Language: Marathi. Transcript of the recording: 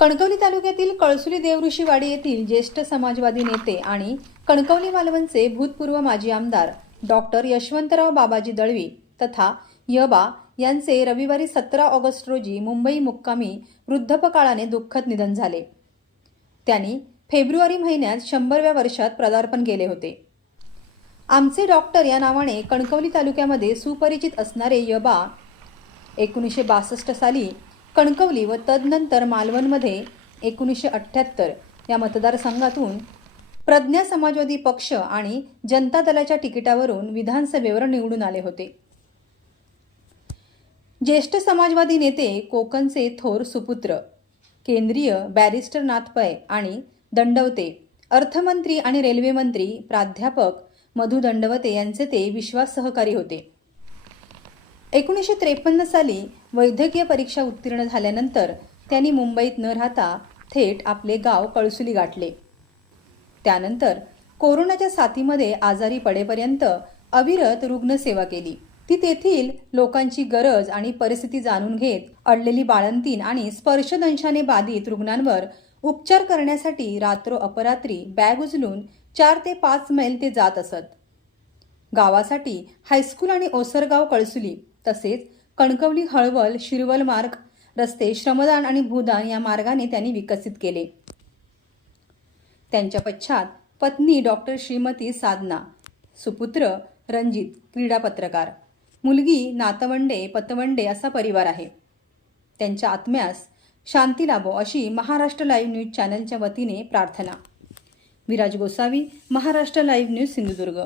कणकवली तालुक्यातील कळसुली देवऋषीवाडी येथील ज्येष्ठ समाजवादी नेते आणि कणकवली मालवणचे भूतपूर्व माजी आमदार डॉक्टर यशवंतराव बाबाजी दळवी तथा यबा यांचे रविवारी सतरा ऑगस्ट रोजी मुंबई मुक्कामी वृद्धपकाळाने दुःखद निधन झाले. त्यांनी फेब्रुवारी महिन्यात शंभरव्या वर्षात पदार्पण केले होते. आमचे डॉक्टर या नावाने कणकवली तालुक्यामध्ये सुपरिचित असणारे यबा एकोणीसशे बासष्ट साली कणकवली व तदनंतर मालवणमध्ये एकोणीसशे अठ्ठ्याहत्तर या मतदारसंघातून प्रज्ञा समाजवादी पक्ष आणि जनता दलाच्या तिकिटावरून विधानसभेवर निवडून आले होते. ज्येष्ठ समाजवादी नेते कोकणचे थोर सुपुत्र केंद्रीय बॅरिस्टर नाथ पै आणि दंडवते अर्थमंत्री आणि रेल्वेमंत्री प्राध्यापक मधु दंडवते यांचे ते विश्वास सहकारी होते. एकोणीसशे त्रेपन्न साली वैद्यकीय परीक्षा उत्तीर्ण झाल्यानंतर त्यांनी मुंबईत न राहता थेट आपले गाव कळसुली गाठले. त्यानंतर कोरोनाच्या साथीमध्ये आजारी पडेपर्यंत अविरत रुग्णसेवा केली. ती तेथील लोकांची गरज आणि परिस्थिती जाणून घेत अडलेली बाळंतीण आणि स्पर्शदंशाने बाधित रुग्णांवर उपचार करण्यासाठी रात्र अपरात्री बॅग उचलून चार ते पाच मैल ते जात असत. गावासाठी हायस्कूल आणि ओसरगाव कळसुली तसेच कणकवली हळवल शिरवल मार्ग रस्ते श्रमदान आणि भूदान या मार्गाने त्यांनी विकसित केले. त्यांच्या पश्चात पत्नी डॉक्टर श्रीमती साधना सुपुत्र रणजित क्रीडा पत्रकार मुलगी नातवंडे पतवंडे असा परिवार आहे. त्यांच्या आत्म्यास शांती लाभो अशी महाराष्ट्र लाईव्ह न्यूज चॅनलच्या वतीने प्रार्थना. Viraj Gosavi Maharashtra live news Sindhudurg.